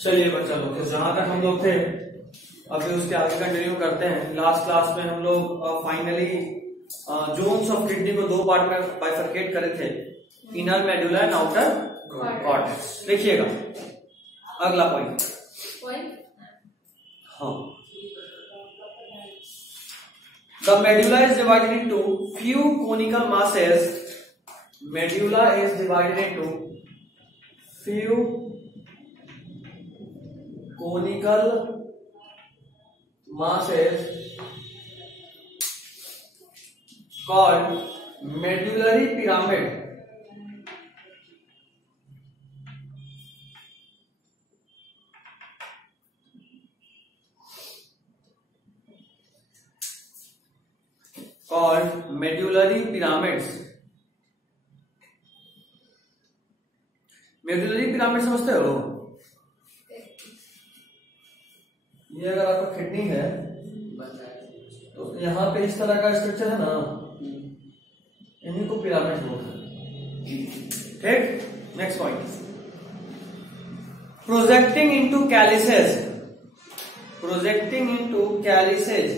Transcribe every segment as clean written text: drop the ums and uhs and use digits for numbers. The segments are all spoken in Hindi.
चलिए बच्चा लोग, तो जहां तक हम लोग थे अभी उसके आगे कंटिन्यू करते हैं। लास्ट क्लास में हम लोग फाइनली जोन्स ऑफ किडनी को दो पार्ट में बाइफरकेट करे थे, inner medulla and outer cortex. देखिएगा अगला पॉइंट। हाँ, the medulla is divided into few conical masses. Medulla is divided into few conical masses called medullary pyramid. Called medullary pyramids. Medullary pyramid समझते हो? ये अगर आपका किडनी है तो यहाँ पे इस तरह का स्ट्रक्चर है ना, इन्हीं को पिरामिड बोलते हैं। ठीक, next point. Projecting into calyces. Projecting into calyces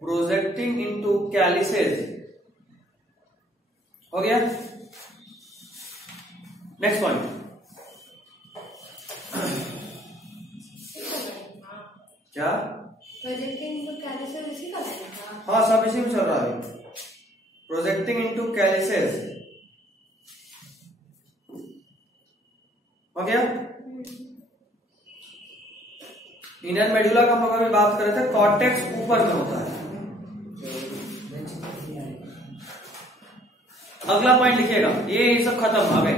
projecting into calyces हो गया। Next point. क्या प्रोजेक्टिंग इनटू कैलिसेस इसी का है? हाँ, सब इसी में चल रहा है। प्रोजेक्टिंग इनटू कैलिसेस हो गया। इनर मेडुला का हम लोग अभी बात कर रहे थे, कॉर्टेक्स ऊपर में होता है। अगला पॉइंट लिखिएगा, ये सब खत्म आ गए।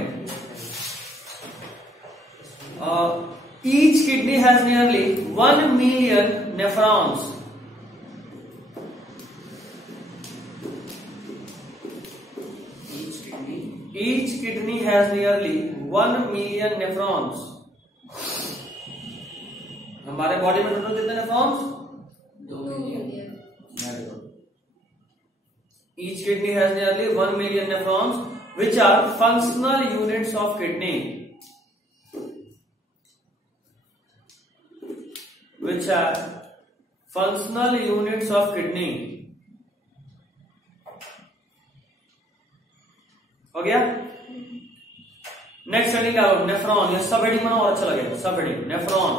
Each kidney has nearly 1 million nephrons. Each kidney has nearly 1 million nephrons. हमारे बॉडी में टोटल कितने nephrons? 2 million. Each kidney has nearly 1 million nephrons, which are functional units of kidney. Which are functional units of kidney. हो गया। नेक्स्ट हेडिंग क्या हो? नेफ्रॉन। ये सब हेडिंग बनाओ और अच्छा लगेगा। सब हेडिंग नेफ्रॉन।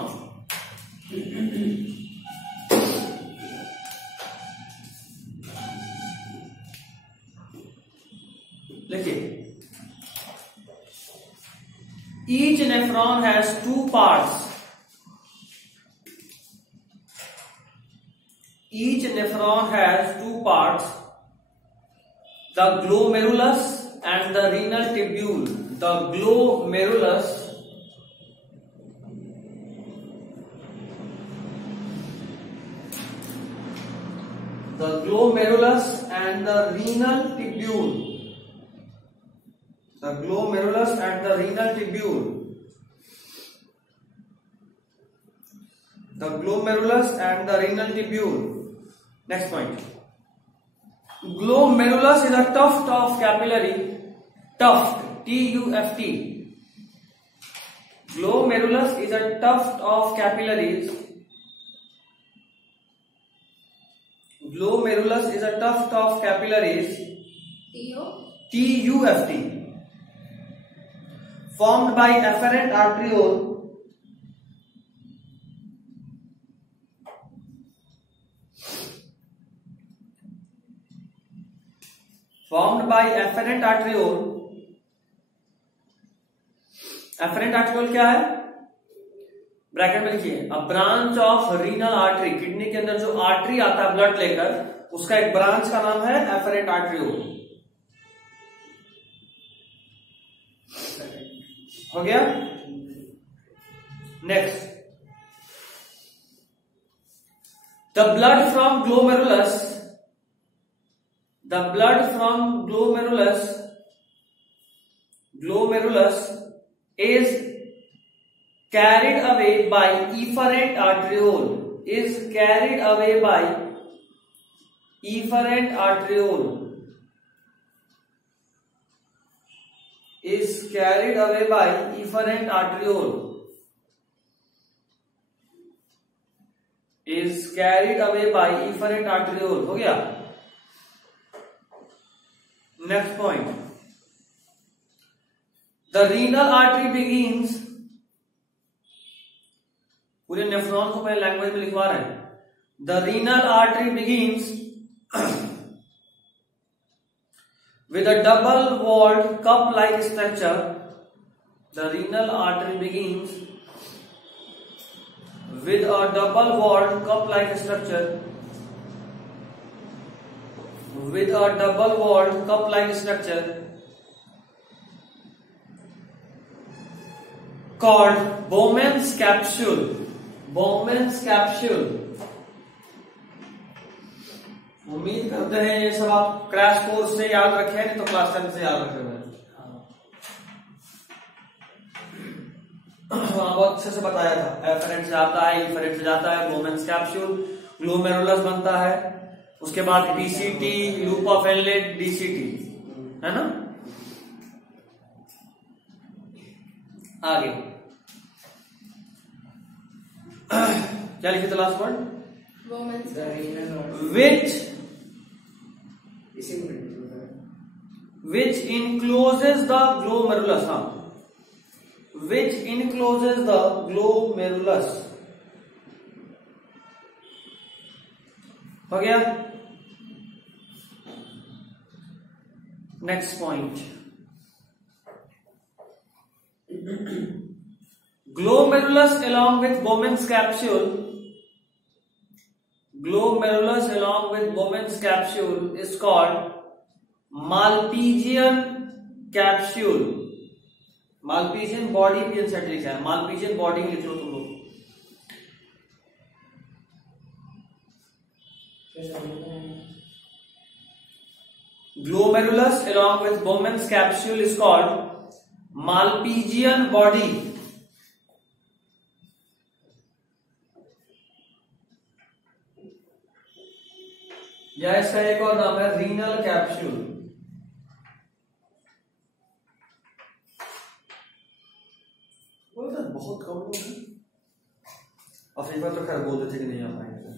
लिखिए, each nephron has 2 parts. Each nephron has 2 parts, the glomerulus and the renal tubule. The glomerulus and the renal tubule. The glomerulus and the renal tubule. The glomerulus and the renal tubule. Next point. Glomerulus is a tuft of capillary. Tuft. T-U-F-T. Glomerulus is a tuft of capillaries. Glomerulus is a tuft of capillaries. T-U-F-T. Formed by afferent arteriole. Formed by afferent arteriole. Afferent arteriole क्या है? ब्रैकेट में लिखिए, a branch of renal artery. Kidney के अंदर जो आर्टरी आता है ब्लड लेकर, उसका एक ब्रांच का नाम है afferent arteriole। हो गया। Next, the blood from glomerulus is carried away by efferent arteriole. is carried away by efferent arteriole, is carried away by efferent arteriole. हो गया. Next point, the renal artery begins, पूरे नेफ्रॉन को पहले लैंग्वेज में लिखवा रहे हैं. The renal artery begins with a double-walled cup-like structure. The renal artery begins with a double-walled cup-like structure. With a double-walled cup-like structure called Bowman's capsule. Bowman's capsule. उम्मीद करते हैं ये सब आप क्रैश कोर्स से याद रखें, नहीं तो क्लास 10 से याद रखेंगे. बहुत अच्छे से बताया था. एफरेंट से आता है, इफरेंट से जाता है, बोमेन्स कैप्सूल, ग्लोमेरुलस बनता है, उसके बाद PCT, loop of inlet, DCT, है ना. आगे क्या लिखे थे last word? which encloses the glomerulus. हाँ, which encloses the glomerulus. हो गया. Next point, glomerulus along with Bowman's capsule. Glomerulus along with Bowman's capsule is called Malpighian capsule. Malpighian body भी इंसर्ट लिखा है, Malpighian body लिख लो तुम लोग. Glomerulus along with Bowman's capsule is called Malpighian body. या इसका एक और नाम है रीनल कैप्सूल. बहुत कम लोग हैं. अफ्रीका तो खैर बोलते थे कि नहीं आ पाएंगे.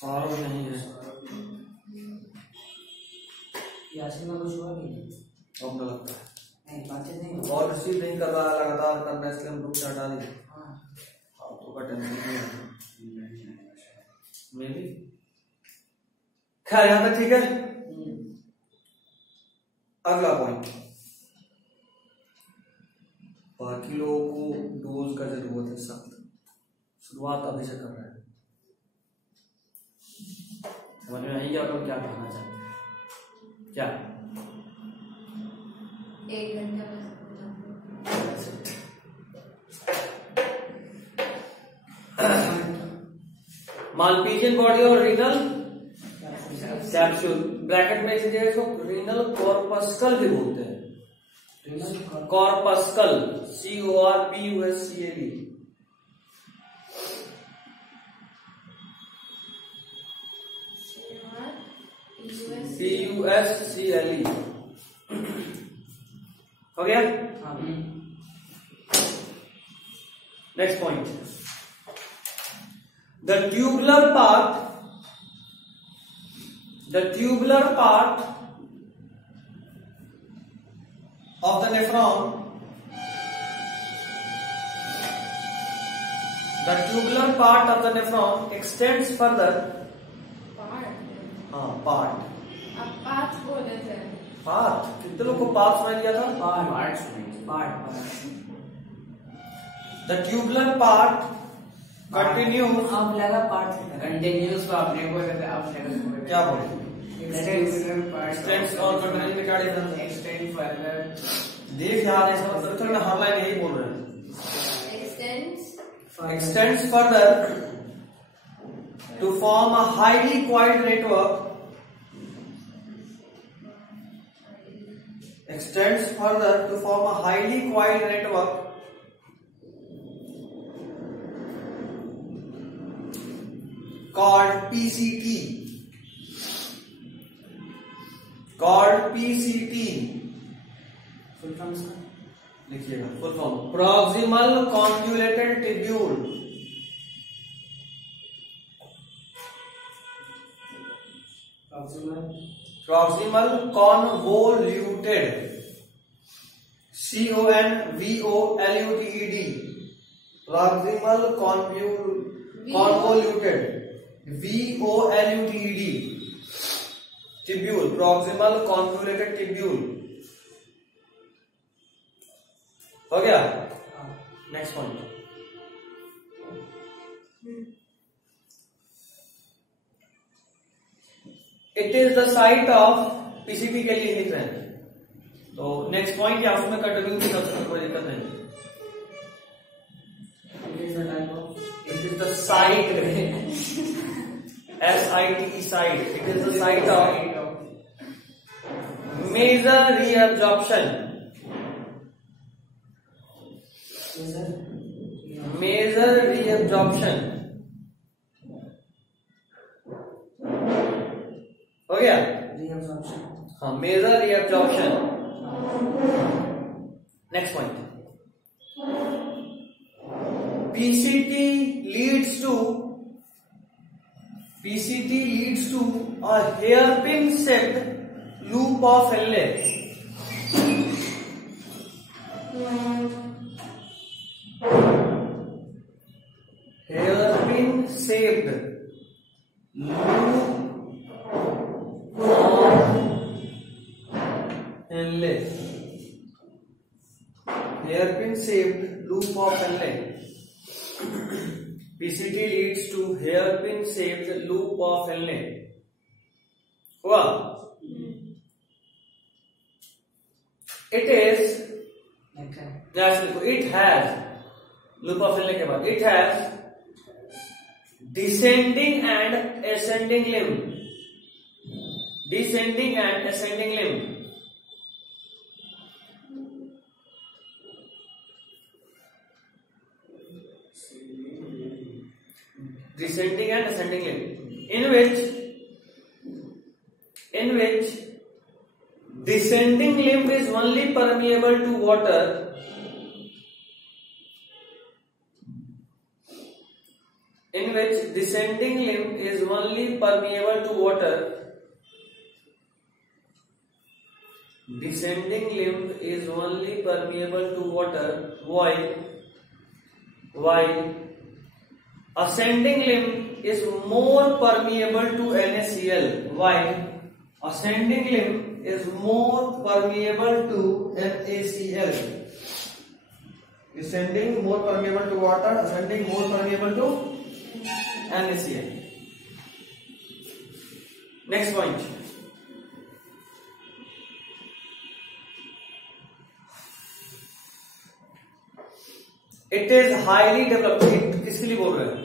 सालों में नहीं है. यासीन का कुछ हुआ भी नहीं. अब तो लगता है नहीं, बातें नहीं और रिसीव नहीं कर रहा, लगातार करना, इसलिए हम ग्रुप से हटा दिए. हाँ, तो का टेंशन नहीं है मे भी. खैर यहां तक ठीक है. अगला पॉइंट, बाकी लोगों को डोज का जरूरत है सख्त. शुरुआत अभी से कर रहे हैं. समझ में आई क्या क्या कहना चाहते हैं? क्या 1 घंटा मालपीजियन बॉडी और रीनल कैप्सूल. ब्रैकेट में इसे इसको रीनल कॉर्पस्कल भी बोलते हैं. Corpuscle, CORPUSCLE. PUSCLE. हो गया. Next point, the tubular part of the nephron, extends further. हाँ, part. अब पाथ बोले थे. पाथ, कितने लोग को पाथ सुनाई दिया था? Part. The tubular part continues. अब लगा पार्ट कंटिन्यूस को आपने को आप क्या बोले? एक्सटेंड्स और कंटिन्यूस में क्या डिफरेंस है? Extend further. देख यार, ऐसा मतलब तो हर लाइन यही बोल रहे हैं. Extends further to form a highly coiled network. Extends further to form a highly coiled network called PCT. Called PCT. Full form इसका लिखिएगा full form, proximal convoluted tubule. Proximal convoluted, CONVOLUTED, proximal convoluted, VOLUTED tubule, proximal convoluted tubule. हो गया? Next point, it is the site of, PCT के लिए लिख रहे हैं तो नेक्स्ट पॉइंट या उसमें कंटिन्यू भी कर सकते, कोई दिक्कत नहीं। It is the site, SITE site, it is the site of major reabsorption, major reabsorption. हो गया? हाँ, major reabsorption. Next point, PCT leads to a hairpin shaped loop of Henle. Hairpin shaped loop of Henle. Hairpin shaped loop of Henle. PCT leads to hairpin shaped loop of Henle. हुआ? It is, it has, loop of Henle के बाद, it has descending and ascending limb, descending and ascending limb. Descending and ascending limb, in which descending limb is only permeable to water, in which descending limb is only permeable to water, descending limb is only permeable to water, while ascending limb is more permeable to NaCl. While ascending limb is more permeable to NaCl. Descending more permeable to water, ascending more permeable to NaCl. Next point. It is highly developed. किसके लिए बोल रहे हैं?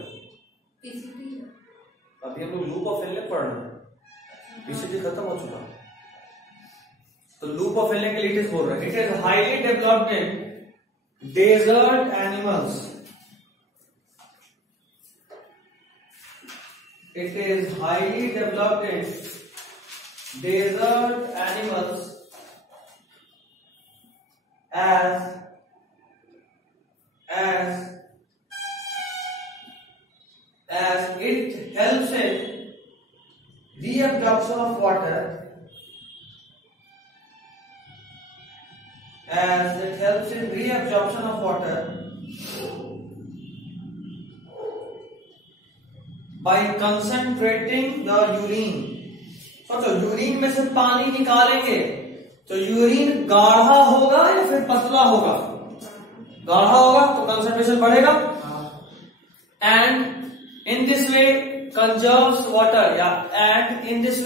अभी हम लोग लूप ऑफ हेनले पढ़ रहे हैं, पीसीटी खत्म हो चुका, तो लूप ऑफ हेनले के लिए इट इज बोल रहे हैं। It is highly developed in desert animals, it is highly developed in desert animals as it helps in reabsorption of water, by concentrating the urine. सोचो, यूरिन में से पानी निकालेंगे तो यूरिन गाढ़ा होगा या फिर पतला होगा? गाढ़ा होगा तो कंसंट्रेशन बढ़ेगा, and in this way conserves water, and in this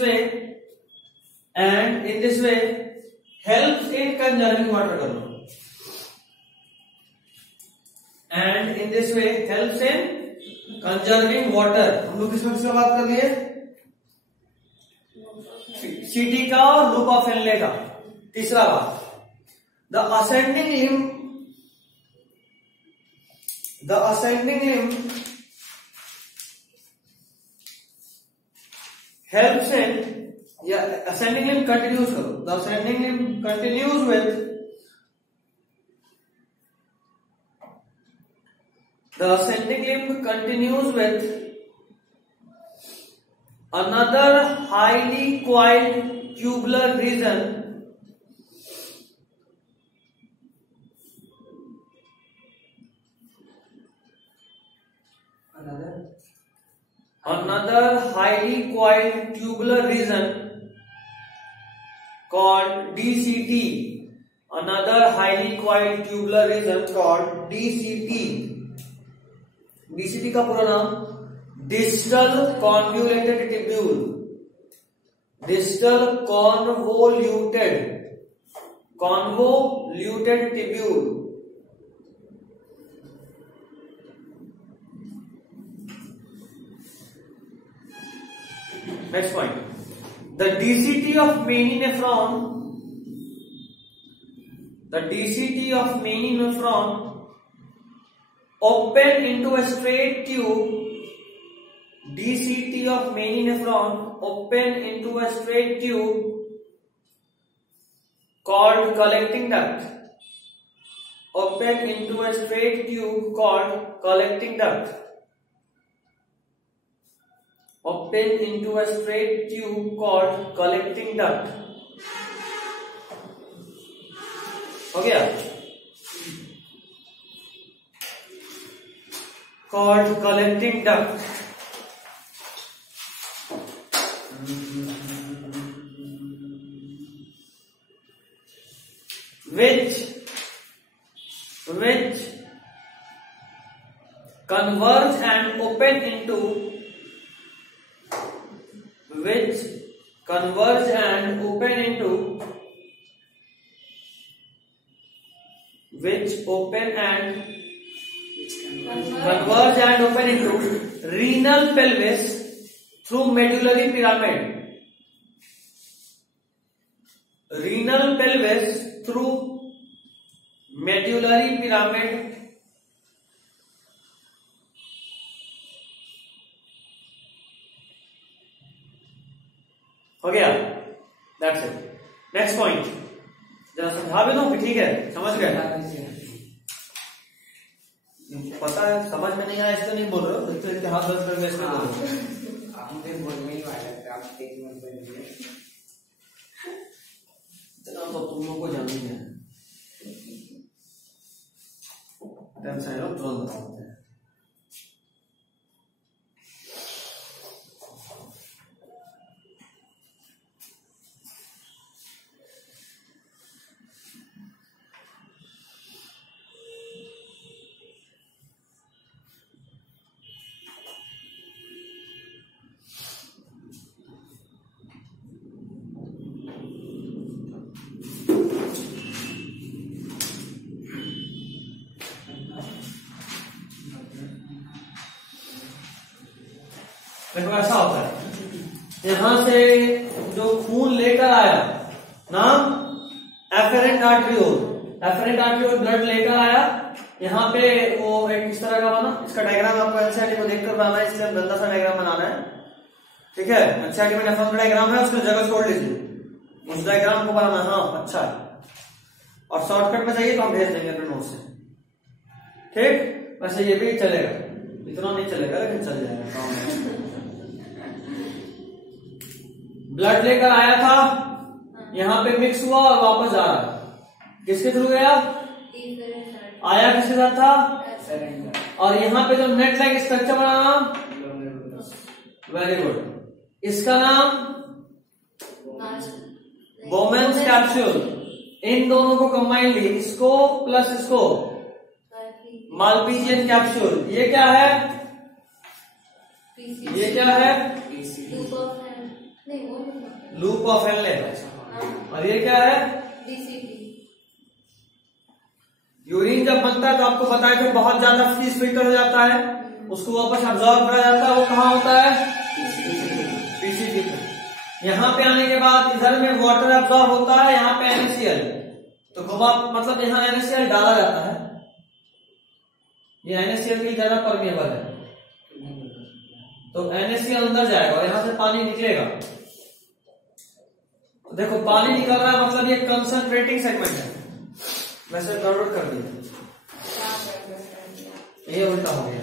way helps in conserving water, and in this way helps in conserving water। हम लोग किसमें बात कर लिए? सीटी का और लूप ऑफ हेनले का। तीसरा बात, the ascending limb helps in या असेंडिंग लिम्ब कंटिन्यूज करो, the ascending limb continues with the ascending limb continues with another highly coiled tubular region another highly coiled tubular region called DCT, another highly coiled tubular region called DCT. DCT का पूरा नाम distal convoluted tubule, distal convoluted tubule. Next point, the DCT of many nephron open into a straight tube. DCT of many nephron open into a straight tube called collecting duct. Open into a straight tube called collecting duct. Open into a straight tube called collecting duct. हो गया? Called collecting duct. Which converge and open into renal pelvis through medullary pyramid. Renal pelvis through medullary pyramid. हो गया? That's it. Next point. जरा समझा भी दो, ठीक है? समझ गए? पता है समझ में नहीं आया इसलिए नहीं बोल रहे हो, इसलिए हाथ बंद करके इसमें बोलो। हम तो बोलने ही वाले थे, आप 3 मिनट पहले इतना तो तुम लोग को जाननी है। टेंशन है, तुरंत बताते हैं। देखो ऐसा होता है, यहां से जो खून लेकर आया ना, एफरेंट आर्टरियोल ब्लड लेकर आया, यहाँ पे वो एक इस तरह का बना। इसका डायग्राम आपको एनसीईआरटी में देखकर बनाना है, इसलिए गंदा सा डायग्राम बनाना है, ठीक है? एनसीईआरटी में नेफ्रॉन का डायग्राम है, उसको जगह छोड़ लीजिए, उस डायग्राम को बनाना। हाँ अच्छा है, और शॉर्टकट में चाहिए तो हम भेज देंगे अपने नोट से, ठीक? वैसे ये भी चलेगा, इतना नहीं चलेगा लेकिन चल जाएगा। ब्लड लेकर आया था, यहाँ पे मिक्स हुआ और वापस जा रहा है, किसके थ्रू गया? आया किसके साथ था? और यहाँ पे जो नेट लाइक स्ट्रक्चर बना, वेरी गुड, इसका नाम बोमेन्स कैप्सूल। इन दोनों को कंबाइनली, इसको प्लस इसको, मालपीजियन कैप्सूल। ये क्या है? ये क्या है? Loop of Henle. और ये क्या है? यूरिन जब बनता है तो आपको पता है कि बहुत ज्यादा फीस फिल्टर हो जाता है, उसको वापस अब्सॉर्ब करा जाता है, वो कहाँ होता है? पीसीपी पे। यहाँ पे आने के बाद इधर में वाटर अब्सॉर्ब होता है, यहाँ पे NaCl, तो मतलब यहाँ NaCl डाला जाता है, ये NaCl की ज्यादा परमेबल है, तो NaCl अंदर जाएगा और यहाँ से पानी निकलेगा। देखो पानी निकल रहा है मतलब ये कंसंट्रेटिंग सेगमेंट है, वैसे गड़बड़ कर दिया, ये उल्टा हो गया।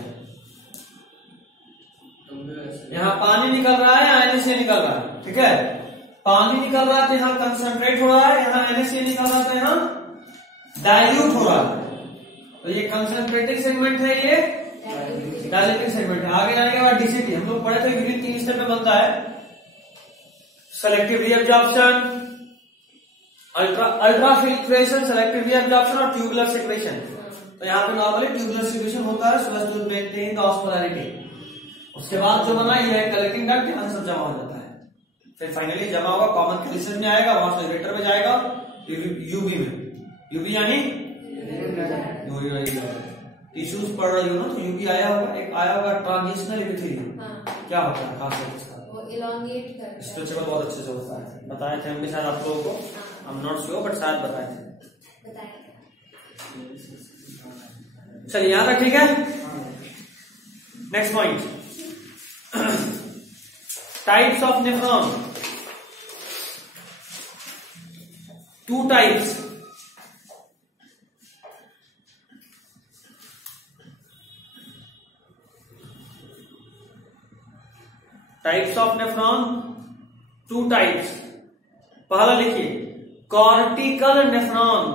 यहाँ पानी निकल रहा है, यहाँ NaCl निकल रहा है, ठीक है। पानी निकल रहा है तो यहाँ कंसंट्रेट हो रहा है, यहाँ NaCl निकल रहा है तो यहाँ डाइल्यूट हो रहा है। तो ये कंसंट्रेटिंग सेगमेंट है, ये डाइल्यूटिंग सेगमेंट है। आगे जाने के बाद DCT हम लोग पढ़े थे, यूनिट 3 स्टेप में बनता है, selective reabsorption, ultra filtration, selective reabsorption और ट्यूबुलर सेक्रेशन। तो यहाँ पे नॉर्मली ट्यूबुलर सेक्रेशन होता है so as to maintain the osmolarity. उसके बाद जो बना ये कलेक्टिंग डक्ट, यहाँ सब जमा हो जाता है, फिर फाइनली जमा होगा कॉमन कैल्शियम में आएगा, वहां से यूरेटर में जाएगा, यूबी में, यूबी यानी टिश्यूज पढ़ रही हो ना, तो यूबी आया होगा, एक आया होगा ट्रांजिशनल एपिथेलियम। क्या होता है खास इसका? वो इलॉन्गेट करता है, स्ट्रक्चर बहुत अच्छे से होता है, बताए थे हम भी शायद आप लोगों को, I am not sure but शायद बताए थे। बताएगा। चलिए यहाँ तक ठीक है। Next point, types of nephron. 2 types, types of nephron 2 types. पहला लिखिए cortical nephron,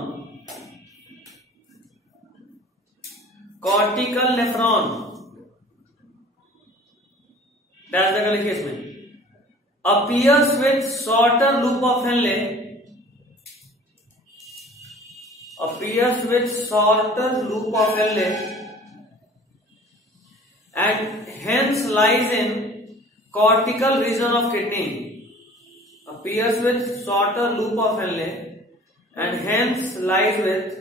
cortical nephron dash जगह लिखिए इसमें, appears with shorter loop of Henle, appears with shorter loop of Henle and hence lies in cortical region of kidney, appears with shorter loop of Henle and hence lies with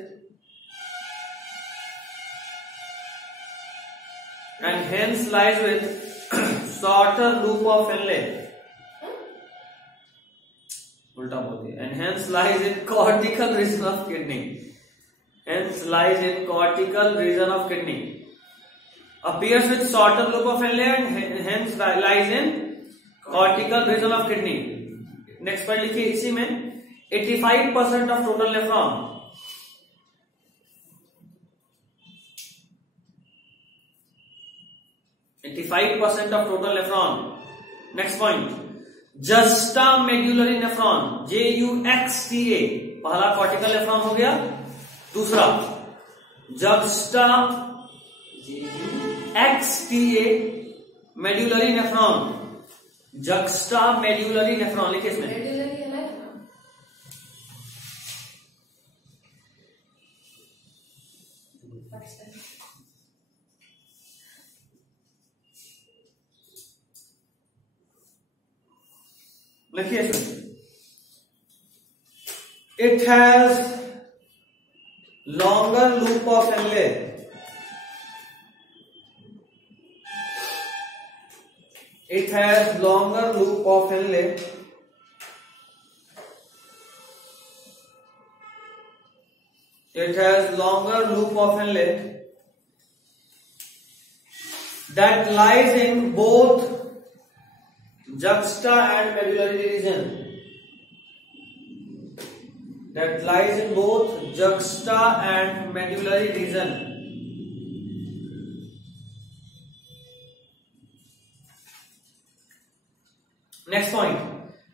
shorter loop of Henle, उल्टा बोल दिया, and hence lies in cortical region of kidney, hence lies in cortical region of kidney, appears with shorter loop of Henle and hence lies in cortical region of kidney. Next point लिखिए इसी में 85% of total nephron, 85% of total nephron. Next point, juxta medullary nephron, JUXTA, पहला कॉर्टिकल नेफ्रॉन हो गया, दूसरा juxta XTA medullary nephron, juxta medullary nephron लिखिए इसमें, मेडुलरी अलग है ना? लिखिए इसमें, it has longer loop of Henle, it has longer loop of Henle that lies in both juxta and medullary region, that lies in both juxta and medullary region. Next point,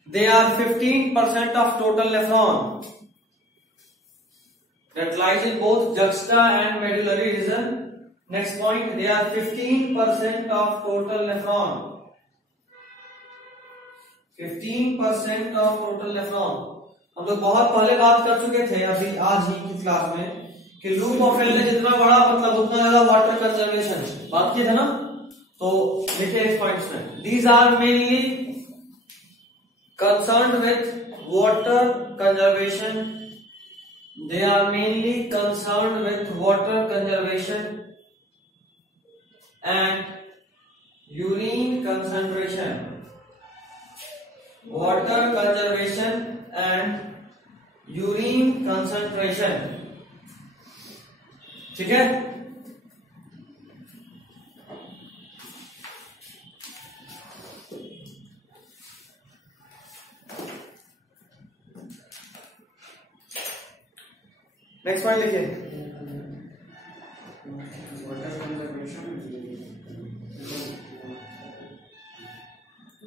they are 15% of total nephron that lies in both juxta and medullary region. Next point, they are 15% of total nephron, 15% of total nephron. हम लोग बहुत पहले बात कर चुके थे अभी आज ही की क्लास में कि लूप ऑफ Henle जितना बड़ा मतलब उतना ज्यादा वाटर कंजर्वेशन, बात की थे ना। तो देखिए इस पॉइंट्स में, these are mainly concerned with water conservation, they are mainly concerned with water conservation and urine concentration, water conservation and urine concentration, ठीक है। नेक्स्ट पॉइंट लिखिए। Water conservation,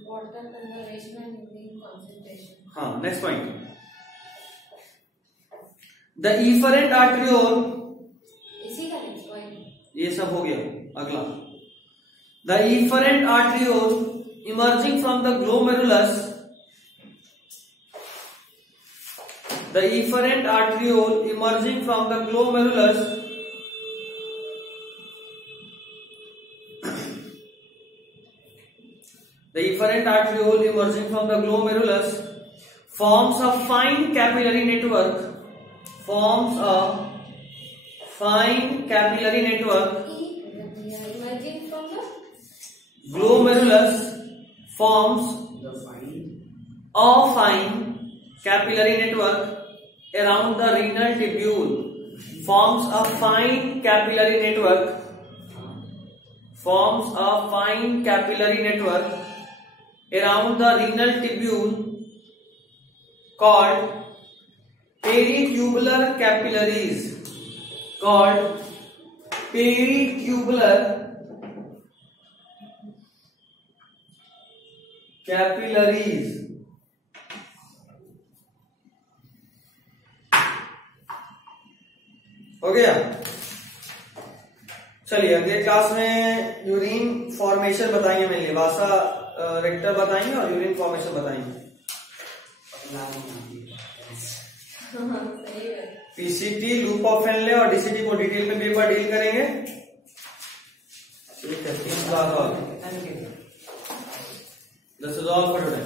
water conservation and urine concentration. हाँ, next point, the efferent arteriole, इसी का नेक्स्ट पॉइंट। ये सब हो गया। अगला, the efferent arteriole emerging from the glomerulus, the efferent arteriole emerging from the glomerulus the efferent arteriole emerging from the glomerulus forms a fine capillary network, forms a fine capillary network. Emerging from the Glomerulus forms the fine a fine capillary network around the renal tubule, forms a fine capillary network, forms a fine capillary network around the renal tubule called peritubular capillaries, called peritubular capillaries. हो गया। चलिए अगले क्लास में यूरिन फॉर्मेशन बताएंगे, मेरे लिए वासा रेक्टर बताएंगे और यूरिन फॉर्मेशन बताएंगे। सही है। पीसीटी, लूप ऑफ फेनले और डीसीटी को डिटेल में पेपर डील करेंगे। ठीक है, this is all for today.